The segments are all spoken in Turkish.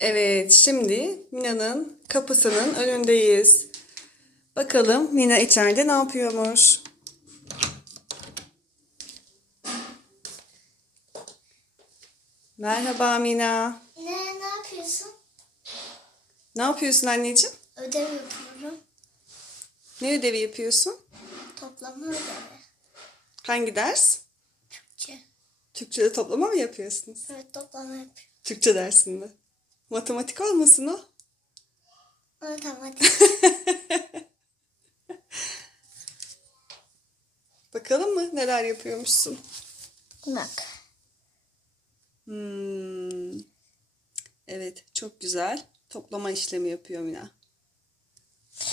Evet, şimdi Mina'nın kapısının önündeyiz. Bakalım Mina içeride ne yapıyormuş? Merhaba Mina. Ne, ne yapıyorsun? Ne yapıyorsun anneciğim? Ödev yapıyorum. Ne ödevi yapıyorsun? Toplama ödevi. Hangi ders? Türkçe. Türkçe'de toplama mı yapıyorsunuz? Evet toplama yapıyorum. Türkçe dersinde. Matematik olmasın o? Matematik. Bakalım mı neler yapıyormuşsun? Bak. Hmm. Evet, çok güzel. Toplama işlemi yapıyor Mina.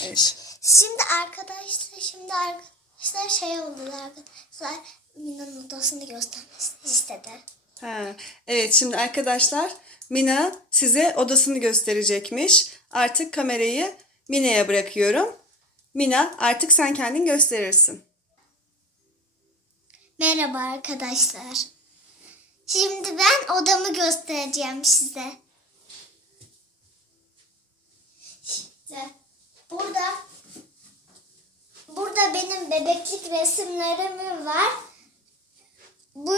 Evet. Şimdi arkadaşlar şimdi arkadaşlar şey oldu arkadaşlar Mina'nın odasını göstermesini istedi. Ha, evet şimdi arkadaşlar Mina size odasını gösterecekmiş. Artık kamerayı Mina'ya bırakıyorum. Mina artık sen kendin gösterirsin. Merhaba arkadaşlar. Şimdi ben odamı göstereceğim size. İşte burada burada benim bebeklik resimlerim var. Bu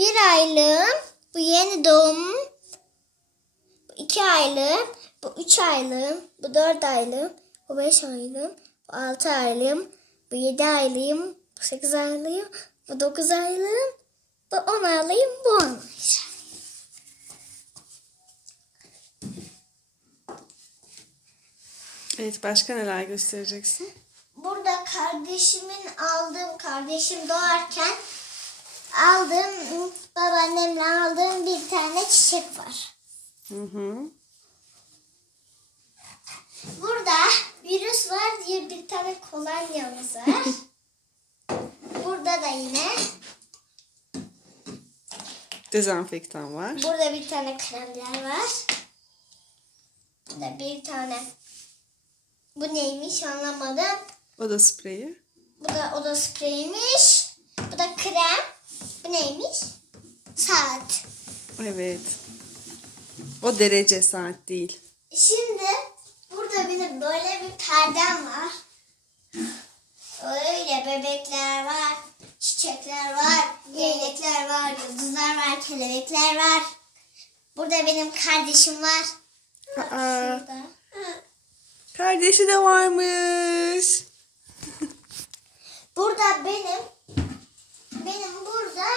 bir aylığım, bu yeni doğum, bu iki aylığım, bu üç aylığım, bu dört aylığım, bu beş aylığım, bu altı aylığım, bu yedi aylığım, bu sekiz aylığım, bu dokuz aylığım, bu on aylığım, bu on aylığım. Evet başka neler göstereceksin? Burada kardeşimin aldığım, kardeşim doğarken aldığım, babaannemle aldığım bir tane çiçek var. Hı hı. Burada virüs var diye bir tane kolonyamız var. Burada da yine Dezenfektan var. burada bir tane kremler var. Burada bir tane bu neymiş anlamadım. Oda spreyi. Bu da oda spreyiymiş. Bu da krem. Bu neymiş? Saat. Evet. O derece saat değil. Şimdi burada benim böyle bir perdem var. Öyle bebekler var, çiçekler var, leylekler var, yıldızlar var, kelebekler var. Burada benim kardeşim var. Aa, kardeşi de varmış. Burada benim benim burada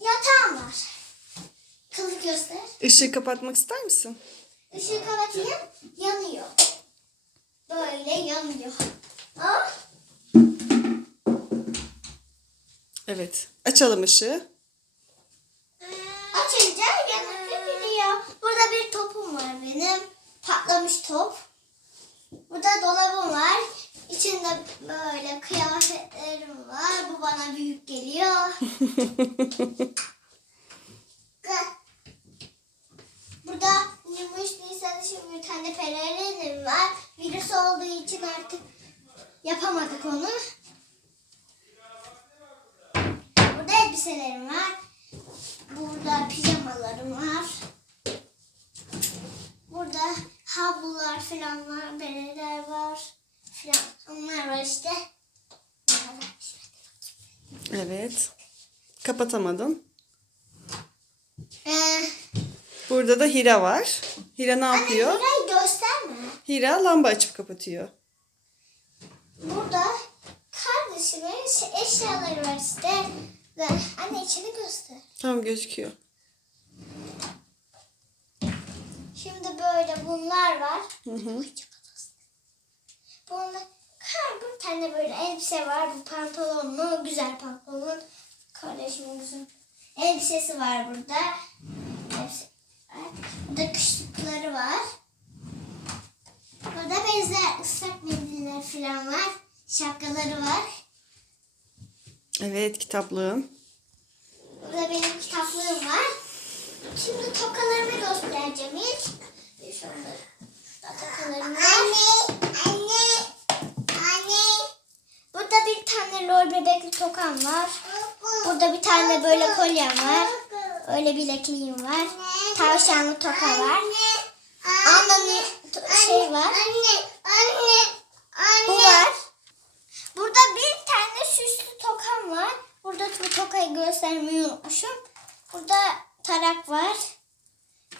yatağım var. Kılık göster. Işığı kapatmak ister misin? Işığı kapatayım. Yanıyor. Böyle yanıyor. Ah, Evet. Açalım ışığı. Açınca yanıp gidiyor. Burada bir topum var benim. Patlamış top. Burada dolabım var. İçinde böyle kıyafetlerim var. Bu bana büyük geliyor. Burada Nimuş İçin bir tane pelerinim var. Virüs olduğu için artık yapamadık onu. Burada elbiselerim var. Burada pijamalarım var. Burada havlular falan var, bereler var falan. Onlar var işte. Evet. Kapatamadın. Burada da Hira var. Hira ne anne yapıyor? burayı gösterme. Hira lamba açıp kapatıyor. Burada kardeşimin şey- eşyaları var işte. Ve anne içini göster. Tam gözüküyor. Şimdi böyle bunlar var. Hı hı. Bunlar bir tane böyle elbise var. Bu pantolonlu güzel pantolon. Kardeşimin güzel elbisesi var burada. Elbise var. Burada kışlıkları var. Burada benzer ıslak mendiller falan var. Şapkaları var. Evet kitaplığın. Burada benim kitaplığım var. Şimdi tokalarımı göstereceğim ilk. Bir tokalarım var. Anne, anne, anne. Burada bir tane lol bebekli tokam var. Burada bir tane böyle kolyem var. Öyle bilekliğim var. Tavşanlı toka var. Annenin şey var. Bu var. Burada bir tane süslü tokam var. Burada bu tokayı göstermeyi unutmuşum. Burada tarak var.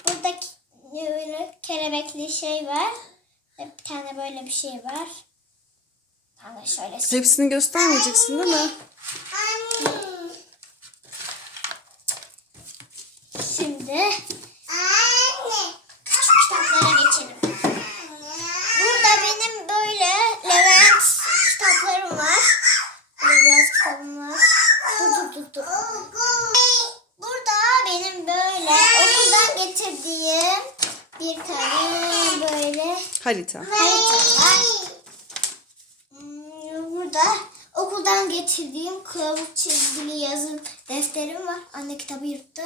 Burada böyle kelebekli şey var. Bir tane böyle bir şey var. Tane şöyle. Hepsini göstermeyeceksin değil mi? Şimdi küçük kitaplara geçelim. Burada benim böyle Levent kitaplarım var. Böyle biraz kitabım var. Dur dur dur dur. Burada benim böyle okuldan getirdiğim bir tane böyle Harita. harita. Hmm, Burada okuldan getirdiğim kılavuz çizgili yazım defterim var. Anne kitabı yırttı.